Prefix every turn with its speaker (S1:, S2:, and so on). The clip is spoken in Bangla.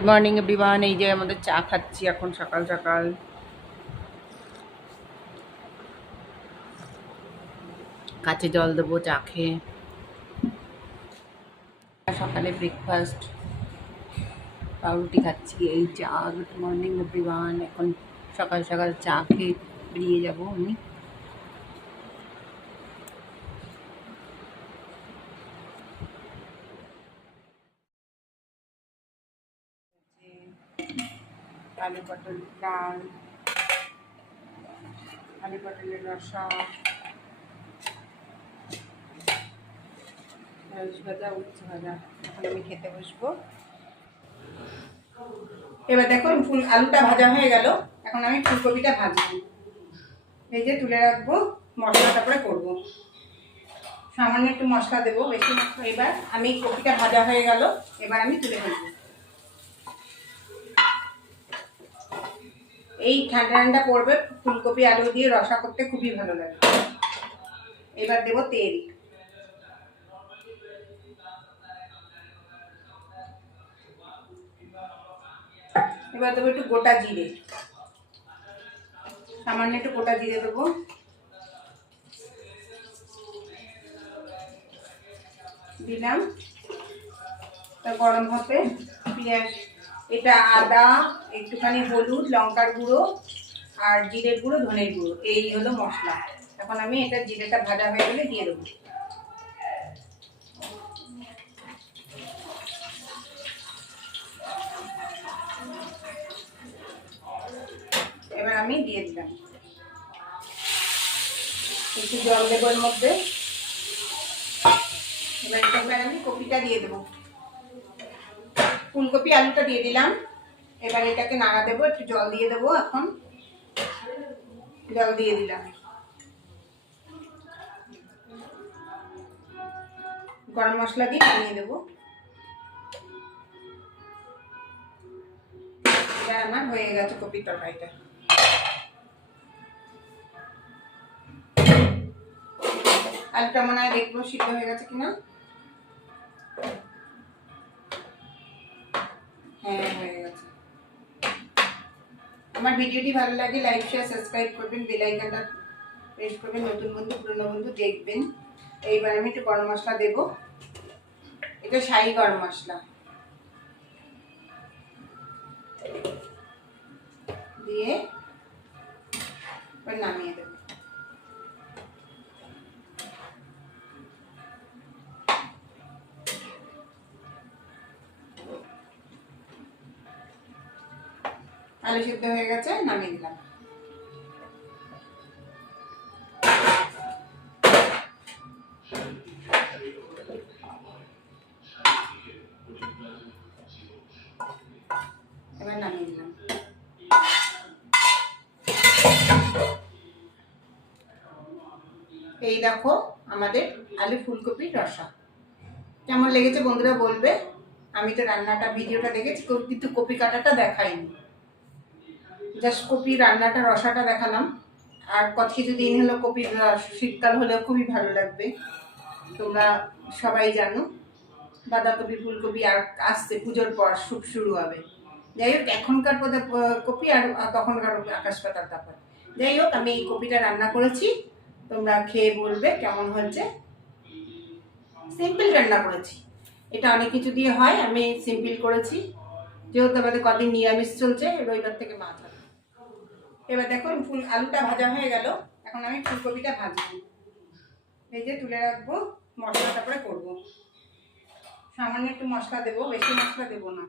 S1: গুড মর্নিং এভরিওয়ান এই যে আমাদের চা খাচ্ছি এখন সকাল সকাল। কাছে জল দেবো, চা খেয়ে। সকালে ব্রেকফাস্ট পাউরুটি খাচ্ছি, এই চা। গুড মর্নিং এভরিওয়ান এখন সকাল সকাল চা খেয়ে বেরিয়ে যাব আমি। আলু পটল ডাল, আলু পটলের রসা ভাজা, উচ্ছে ভাজা। এখন আমি খেতে বসবো। এবার দেখো ফুল আলুটা ভাজা হয়ে গেল। এখন আমি ফুলকপিটা ভাজবো। যে তুলে রাখব মশলা তারপরে করব। সামান্য একটু মশলা দেবো, বেশি মশলা। এবার আমি কপিটা ভাজা হয়ে গেল, এবার আমি তুলে ফেলব এই ঠান্ডা ঠান্ডা পড়বে, ফুলকপি, আলু দিয়ে রসা করতে খুবই ভালো লাগে। এবার দেবো তেল। এবার দেবো একটু গোটা জিরে। সামান্য একটু গোটা জিরে দেবো। দিলাম। তা গরম হবে পেঁয়াজ এটা আদা, একটুখানি হলুদ, লঙ্কার গুঁড়ো আর জিরের গুঁড়ো, ধনের গুঁড়ো। এই হলো মশলা। এখন আমি এটা জিরেটা ভাজা হয়ে গেলে দিয়ে দেবো। এবার আমি দিয়ে দিলাম। একটু জল দেবো এর মধ্যে। এবার আমি কপিটা দিয়ে দেবো। ফুলকপি, আলুটা দিয়ে দিলাম। এবার এটাকে নাড়া দেবো, একটু জল দিয়ে দেবো এখন। জল দিয়ে দিলাম। গরম মশলা দিয়ে নামিয়ে দেবো। এটা আমার হয়ে গেছে কপির তরকারিটা। আলুটা মনে হয় দেখব সিদ্ধ হয়ে গেছে কিনা। হ্যাঁ হয়ে গেছে। আমার ভিডিওটি ভালো লাগে লাইক শেয়ার সাবস্ক্রাইব করবেন বেল আইকনটা প্রেস করবেন, নতুন বন্ধু, পুরনো বন্ধু দেখবেন। এইবার আমি একটু গরম মশলা দেবো। এটা শাহি গরম মশলা। দিয়ে নামিয়ে আলু সিদ্ধ হয়ে গেছে, নামিয়ে দিলাম। এবার নামিয়ে দিলাম। এই দেখো আমাদের আলু ফুলকপির রসা। কেমন লেগেছে বন্ধুরা বলবে? আমি তো রান্নাটা, ভিডিওটা দেখেছি, কিন্তু কপি কাটাটা দেখাইনি। জাস্ট কপি, রান্নাটা, রসাটা দেখালাম। আর কত কিছু দিন হলো কপির রস শীতকাল হলেও খুবই ভালো লাগবে। তোমরা সবাই জানো, বাঁধাকপি, ফুলকপি আর আসছে পুজোর পর শুভ শুরু হবে। যাই হোক, এখনকার পদে কপি আর তখনকার আকাশ পাতার তারপর। যাই হোক, আমি এই কপিটা রান্না করেছি। তোমরা খেয়ে বলবে কেমন হয়েছে। সিম্পল রান্না করেছি। এটা অনেক কিছু দিয়ে হয়, আমি সিম্পল করেছি। যেহেতু আমাদের কদিন নিরামিষ চলছে, রবিবার থেকে মাছ এবার দেখো ফুল, আলুটা ভাজা হয়ে গেল। এখন আমি ফুলকপিটা ভাজবো। যে তুলে রাখব মশলা তারপরে করব। সামান্য একটু মশলা দেবো, বেশি মশলা দেবো না।